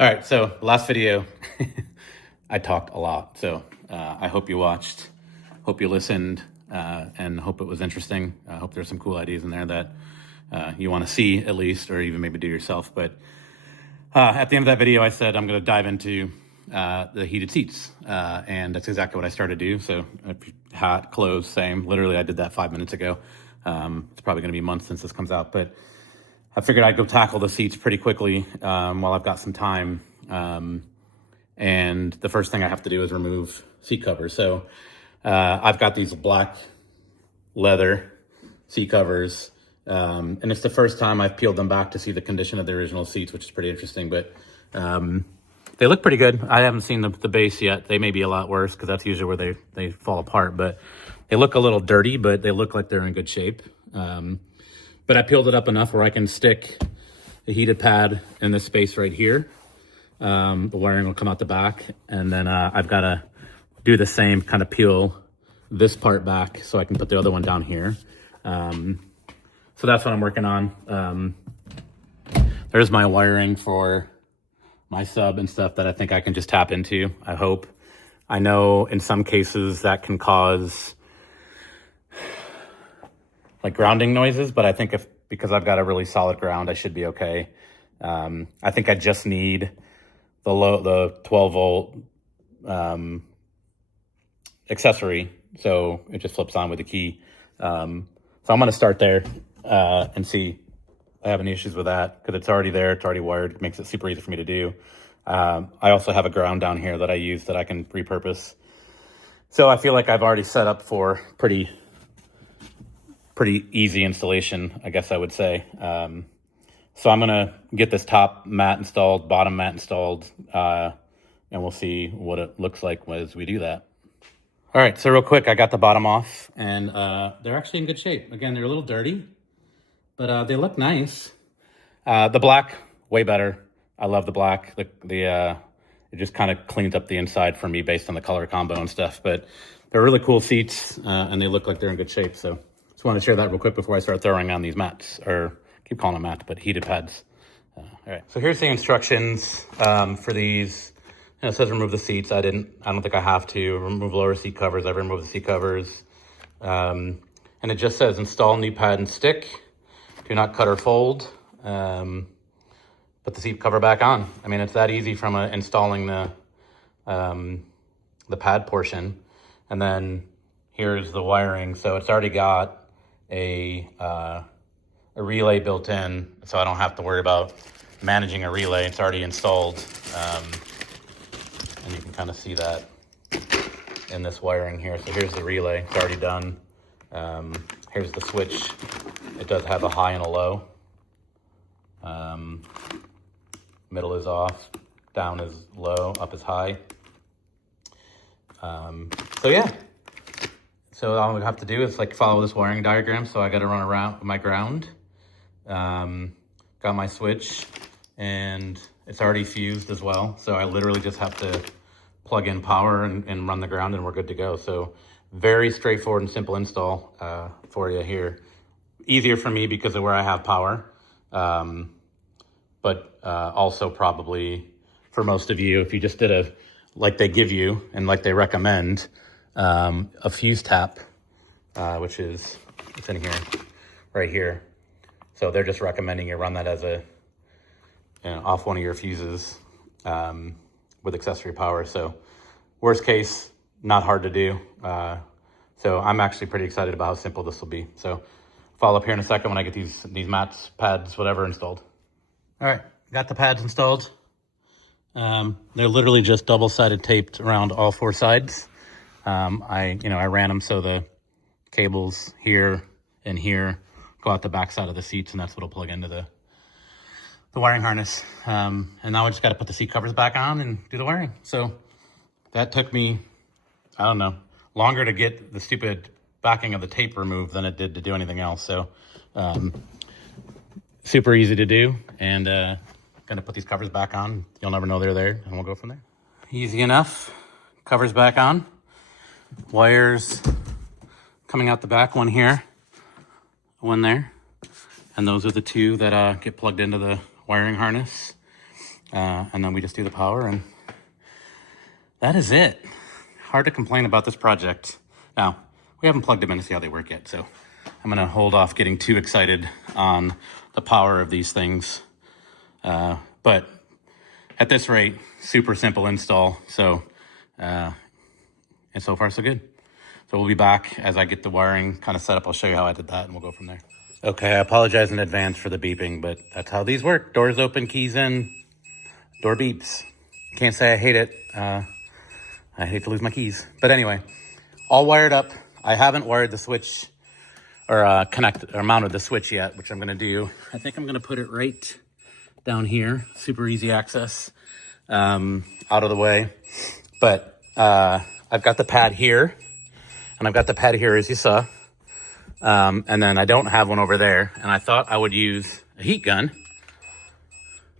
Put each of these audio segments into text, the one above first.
All right, so last video, I talked a lot. So I hope you watched, hope you listened, and hope it was interesting. I hope there's some cool ideas in there that you want to see at least, or even maybe do yourself. But at the end of that video, I said I'm going to dive into the heated seats, and that's exactly what I started to do. So hot, clothes, same. Literally, I did that 5 minutes ago. It's probably going to be months since this comes out, but I figured I'd go tackle the seats pretty quickly while I've got some time. And the first thing I have to do is remove seat covers. So I've got these black leather seat covers, and it's the first time I've peeled them back to see the condition of the original seats, which is pretty interesting. But they look pretty good. I haven't seen the base yet. They may be a lot worse because that's usually where they fall apart. But they look a little dirty, but they look like they're in good shape. But I peeled it up enough where I can stick the heated pad in this space right here. The wiring will come out the back, and then I've got to do the same, kind of peel this part back so I can put the other one down here. So that's what I'm working on. There's my wiring for my sub and stuff that I think I can just tap into, I hope. I know in some cases that can cause like grounding noises, but I think because I've got a really solid ground, I should be okay. I think I just need the 12 volt accessory, so it just flips on with the key. So I'm going to start there and see if I have any issues with that, because it's already there, it's already wired. It makes it super easy for me to do. I also have a ground down here that I use that I can repurpose. So I feel like I've already set up for pretty easy installation, I guess I would say. So I'm gonna get this top mat installed, bottom mat installed, and we'll see what it looks like as we do that. All right, so real quick, I got the bottom off, and they're actually in good shape. Again, they're a little dirty, but they look nice. The black, way better. I love the black. It just kind of cleans up the inside for me based on the color combo and stuff. But they're really cool seats, and they look like they're in good shape. So just want to share that real quick before I start throwing on these mats, or keep calling them mats, but heated pads. All right, so here's the instructions for these. It says remove the seats. I don't think I have to. Remove lower seat covers. I've removed the seat covers. And it just says install new pad and stick. Do not cut or fold. Put the seat cover back on. I mean, it's that easy from installing the pad portion. And then here's the wiring. So it's already got a relay built in, so I don't have to worry about managing a relay. It's already installed. And you can kind of see that in this wiring here. So here's the relay, it's already done. Here's the switch. It does have a high and a low. Middle is off, down is low, up is high. So yeah. So all we have to do is like follow this wiring diagram. So I got to run around my ground. Got my switch, and it's already fused as well. So I literally just have to plug in power and run the ground, and we're good to go. So very straightforward and simple install for you here. Easier for me because of where I have power. But also probably for most of you, if you just did like they give you and like they recommend, a fuse tap, which is, it's in here, right here. So they're just recommending you run that as off one of your fuses with accessory power. So worst case, not hard to do. So I'm actually pretty excited about how simple this will be. So follow up here in a second when I get these mats, pads, whatever installed. All right, got the pads installed. They're literally just double-sided taped around all four sides. I ran them so the cables here and here go out the back side of the seats, and that's what'll plug into the wiring harness. And now I just got to put the seat covers back on and do the wiring. So that took me, I don't know, longer to get the stupid backing of the tape removed than it did to do anything else. So super easy to do, and gonna put these covers back on. You'll never know they're there, and we'll go from there. Easy enough. Covers back on. Wires coming out the back, one here, one there. And those are the two that get plugged into the wiring harness. and then we just do the power, and that is it. Hard to complain about this project. Now, we haven't plugged them in to see how they work yet, so I'm gonna hold off getting too excited on the power of these things. But at this rate, super simple install. So, and so far so good. So we'll be back as I get the wiring kind of set up. I'll show you how I did that and we'll go from there. Okay, I apologize in advance for the beeping, but that's how these work. Doors open, keys in, door beeps. Can't say I hate it. I hate to lose my keys. But anyway, all wired up. I haven't wired the switch or mounted the switch yet, which I'm gonna do. I think I'm gonna put it right down here. Super easy access, out of the way. But I've got the pad here, and I've got the pad here as you saw. And then I don't have one over there, and I thought I would use a heat gun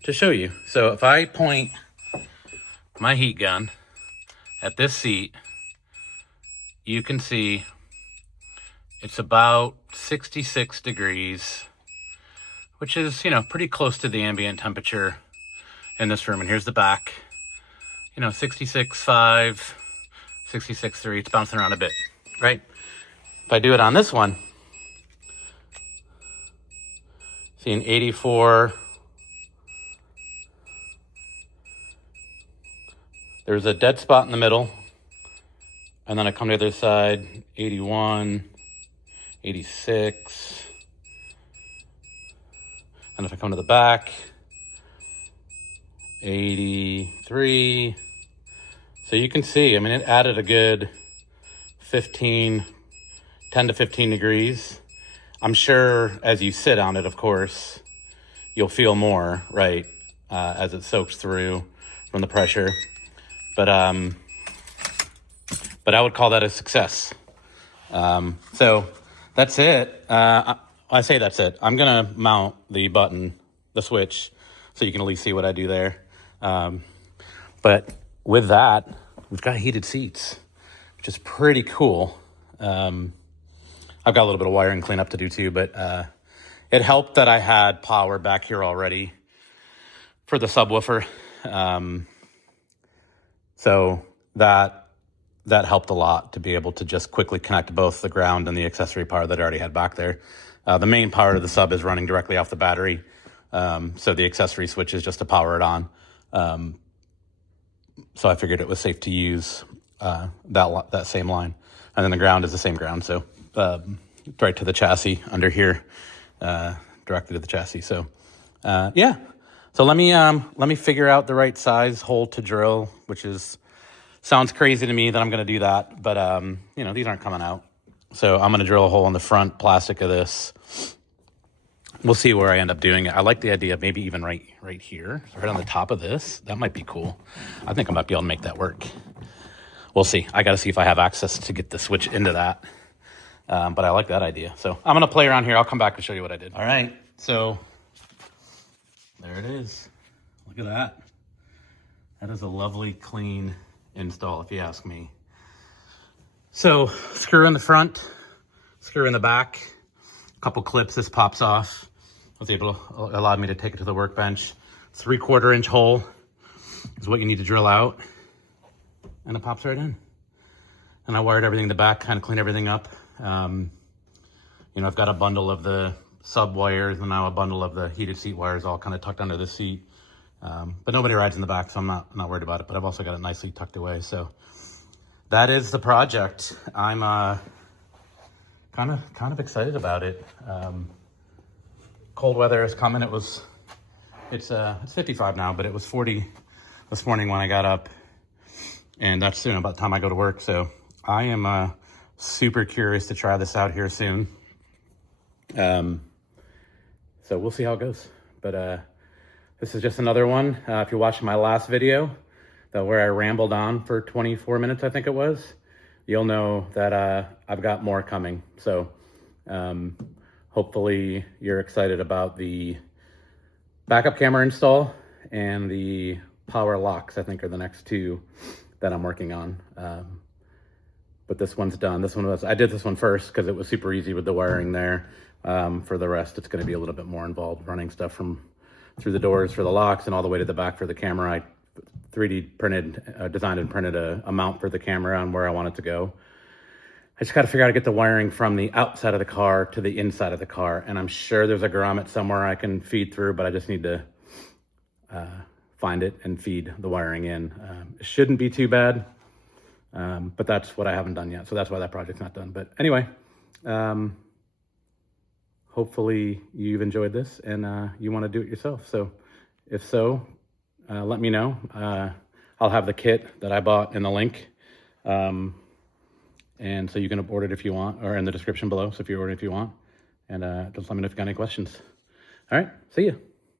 to show you. So if I point my heat gun at this seat, you can see it's about 66 degrees, which is, you know, pretty close to the ambient temperature in this room. And here's the back, you know, 66.5, 66.3, it's bouncing around a bit, right? If I do it on this one, see an 84. There's a dead spot in the middle. And then I come to the other side, 81, 86. And if I come to the back, 83. So you can see, I mean, it added a good 10 to 15 degrees. I'm sure as you sit on it, of course, you'll feel more, right, as it soaks through from the pressure. But I would call that a success. So that's it. I say that's it. I'm gonna mount the button, the switch, so you can at least see what I do there. But with that, we've got heated seats, which is pretty cool. I've got a little bit of wiring cleanup to do too, but it helped that I had power back here already for the subwoofer. So that helped a lot to be able to just quickly connect both the ground and the accessory power that I already had back there. The main power of the sub is running directly off the battery. So the accessory switch is just to power it on. So I figured it was safe to use that same line. And then the ground is the same ground. So right to the chassis under here, directly to the chassis. So yeah. So let me figure out the right size hole to drill, which sounds crazy to me that I'm going to do that, but you know, these aren't coming out. So I'm going to drill a hole in the front plastic of this. We'll see where I end up doing it. I like the idea of maybe even right here, right on the top of this. That might be cool. I think I might be able to make that work. We'll see. I got to see if I have access to get the switch into that. But I like that idea. So I'm going to play around here. I'll come back and show you what I did. All right. So there it is. Look at that. That is a lovely, clean install, if you ask me. So screw in the front, screw in the back, a couple clips, this pops off. I was able to allow me to take it to the workbench. 3/4 inch hole is what you need to drill out, and it pops right in. And I wired everything in the back, kind of clean everything up. You know, I've got a bundle of the sub wires and now a bundle of the heated seat wires all kind of tucked under the seat. But nobody rides in the back, so I'm not worried about it. But I've also got it nicely tucked away. So that is the project. I'm kind of excited about it. Cold weather is coming. It's 55 now, but it was 40 this morning when I got up, and that's soon about the time I go to work. So I am super curious to try this out here soon. So we'll see how it goes. But this is just another one. If you're watching my last video, where I rambled on for 24 minutes, I think it was, you'll know that I've got more coming. So hopefully you're excited about the backup camera install and the power locks, I think are the next two that I'm working on. But this one's done. I did this one first because it was super easy with the wiring there. For the rest, it's going to be a little bit more involved running stuff from through the doors for the locks and all the way to the back for the camera. I 3D printed, designed and printed a mount for the camera on where I want it to go. I just got to figure out how to get the wiring from the outside of the car to the inside of the car. And I'm sure there's a grommet somewhere I can feed through, but I just need to find it and feed the wiring in. It shouldn't be too bad, but that's what I haven't done yet. So that's why that project's not done. But anyway, hopefully you've enjoyed this and you want to do it yourself. So if so, let me know. I'll have the kit that I bought in the link. And so you can order it if you want, or in the description below. So if you order it if you want, and just let me know if you got any questions. All right, see you.